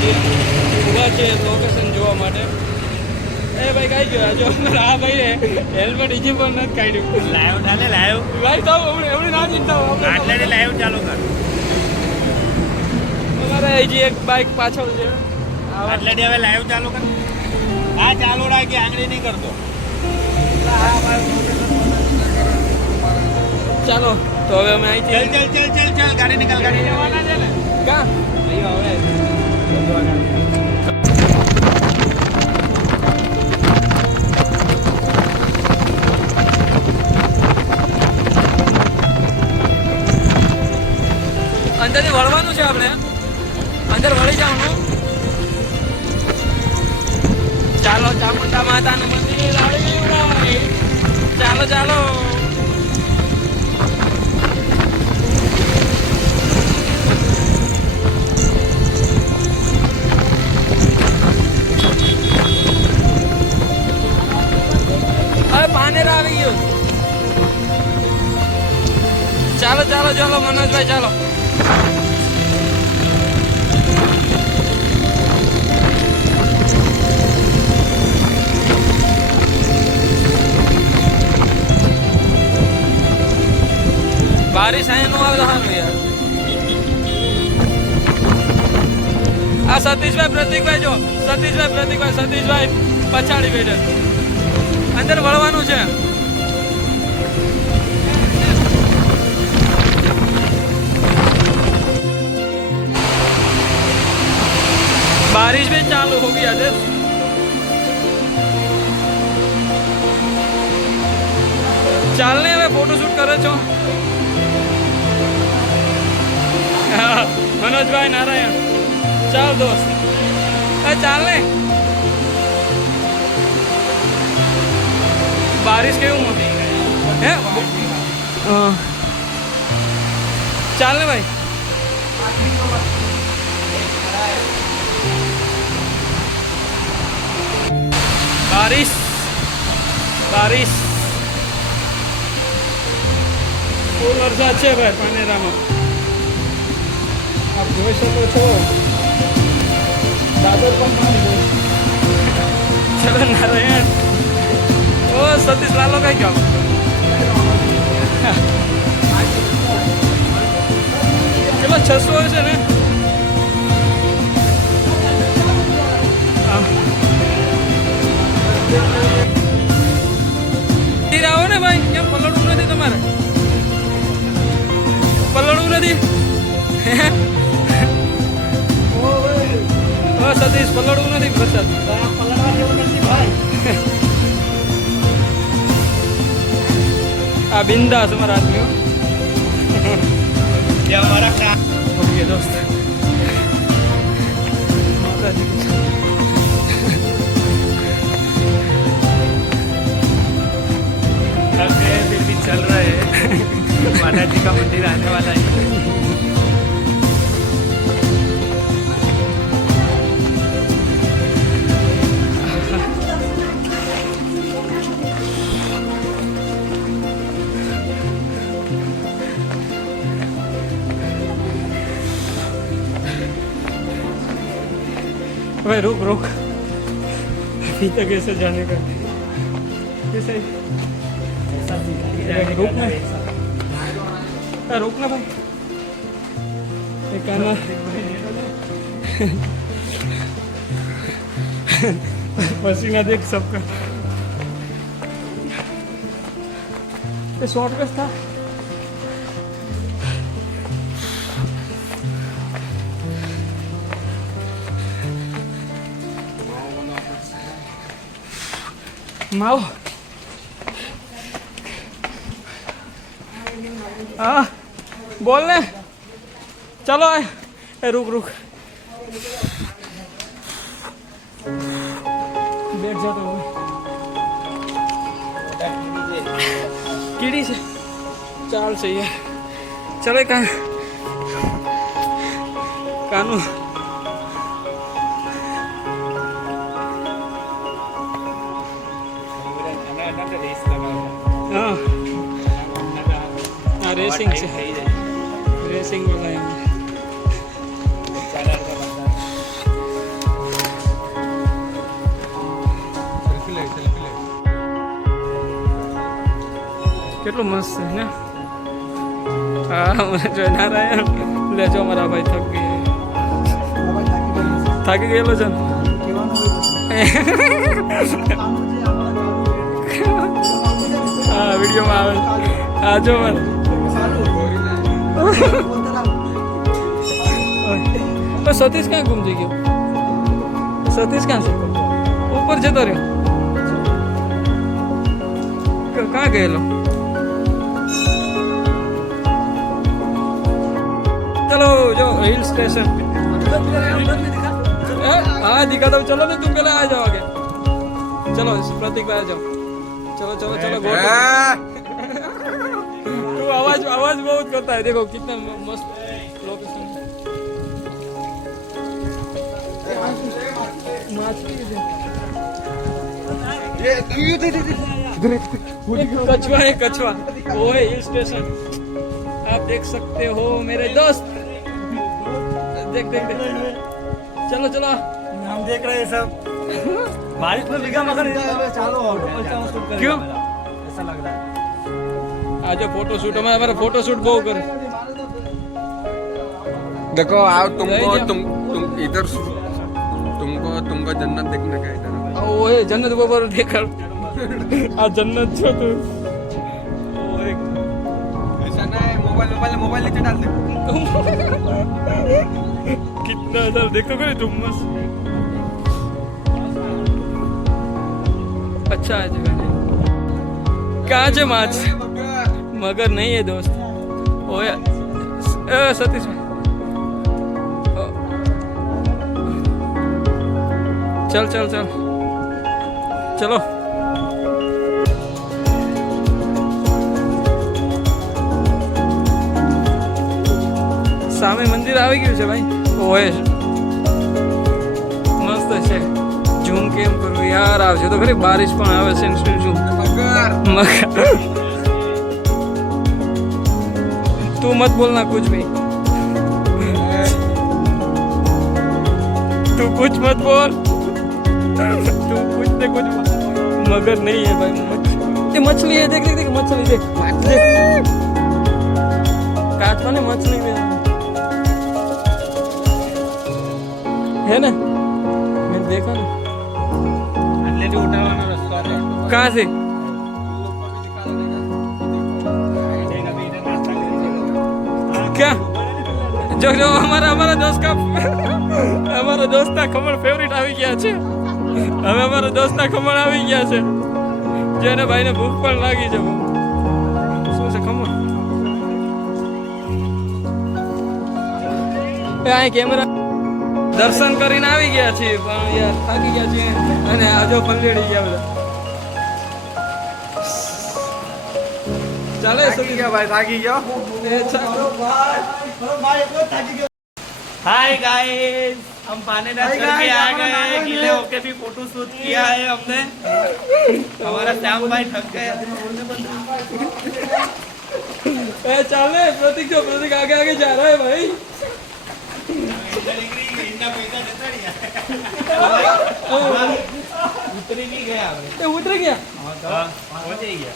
છીએ ઊભા છીએ લોકેશન જોવા માટે. એ ભાઈ કઈ ગયો જો આ ભાઈ હેલ્મેટ ઇજી પણ નથી કાઢ્યું. લાઈવ ચાલે લાઈવ ભાઈ તો એવડી ના ચિંતા આટલે લાઈવ ચાલુ કર. અમારે હજી એક બાઇક પાછળ છે આટલે હવે લાઈવ ચાલુ કર. હા ચાલુ રાખી આંગળી નહીં કરતો. ચાલો તો હવે અમે અહીંથી ચલ ચલ ચલ ચલ ચલ ગાડી નીકળ. ગાડી જવાના છે ને ક્યાં હવે અંદરથી વળવાનું છે આપણે. અંદર વળી જવાનું. ચાલો ચામુંડા માતાનું મંદિર આવી ગયું. ચાલો ચાલો. હવે પાનેરા આવી ગયું. ચાલો ચાલો ચાલો મનોજભાઈ ચાલો. બારીશ અહીંયા નું આવે સારું યાર. આ સતીશભાઈ પ્રતિકભાઈ જો સતીશભાઈ પછાડી બેઠા. અંદર વળવાનું છે. बारिश भी चालू हो गई है. ચાલને હવે ફોટોશૂટ કરે છો. મનોજભાઈ નારાયણ ચાલ દોસ્ત ચાલને. બારિશ કેવું હે ચાલને ભાઈ. બારિશ ફૂલ વરસાદ છે ભાઈ પાનેરામાં. આપ જોઈ શકો છો. દાદર પણ પાણી ગયું. ચલો નારાયણ. ઓ સતીશ લાલો કઈ ગયો. ચલો 600 છે ને. આવો ને ભાઈ. કેમ પલળવું નથી તમારે? પલળવું નથી. સતીશ પલળવું નથી. પ્રસાદ આ બિંદાસ અમારા આદમીઓ. ઓકે દોસ્ત फिर भी चल रहा है. माता जी का मंदिर आने वाला है. भाई रुक रुक. अभी तक ऐसे जाने का कैसे रुकना रुकना भाई. एक आना पसीना देख सबका. ये शॉर्टकट था. माओ हाँ बोलने चलो. रुक रुक बैठ जाता हूँ. कीड़ी से चाल चाहिए. चले कहाँ कानू. हाँ रेसिंग से रेसिंग वाला है. કેટલું મસ્ત છે ને. હા મને જો નારાયણ લેજો મારા ભાઈ થાકી ગયેલો છે ને. હા વિડીયોમાં આવે છે. હા જો મને સતીશ ક્યાં ગુમ થઈ ગયો? સતીશ ક્યાં છે? ઉપર જતો રહ્યો. ક્યાં ગયેલો? चलो जो हिल स्टेशन हाँ दिखा दो. चलो ना तुम पहले आ जाओ आगे. चलो प्रतीक भाई आ जाओ. चलो चलो चलो तू आवाज आवाज बहुत करता है. देखो कितना मस्त लोकेशन. कछुआ है कछुआ. वो है हिल स्टेशन. आप देख सकते हो मेरे दोस्त. देख देख देख. चलो चलो हम देख रहे हैं सब. बारिश में भीगा मगर चालो क्यों ऐसा लग रहा है. आज फोटो शूट हमारा फोटो शूट बहुत करे. देखो आओ तुमको तुम इधर तुमको जन्नत देखने का इधर. वो है जन्नत ऊपर देखा. आ जन्नत छो तू. ऐसा नहीं मोबाइल नीचे डाल दे. कितना इधर देखो करे धुम्मस. अच्छा है जगह. कहाँ છે માछ? मगर नहीं है दोस्त. ओए सतीश चल चल चल चलो. સામે મંદિર આવી ગયું છે ભાઈ. ઓય મસ્ત છે. ઝૂમ કેમ કરું યાર? આવશે તો ખરી. બારિશ પણ આવે છે. તું મત બોલના कुछ भी. तू कुछ मत बोल. तू कुछ ने कुछ मगर नहीं है भाई. ये मछली है. देख देख देख मछली देख. काटवा ने मछली दे है ना. मैंने देखा ना. कहाँ से? क्या जो जो हमारा दोस्त का हमारा दोस्त का खमण फेवरेट આવી ગયા છે. હવે અમારા દોસ્ત ના ખમણ આવી ગયા છે. જેને ભાઈને ભૂખ પણ લાગી છે. શું છે ખમણ? એ આ કેમેરા દર્શન કરીને આવી ગયા છીએ પણ યાર થાકી ગયા છીએ અને આજો પલળી ગયા બધા. ચાલે થાકી ગયા ભાઈ થાકી ગયો. हाय गाइस हम पानीदार करके आ गए. गीले होके भी फोटो शूट किया है हमने. हमारा श्याम भाई थक गए. चाले प्रतीक जो प्रतीक आगे आगे जा रहा है भाई. उतरी नहीं गया. उतर गया. हो गया.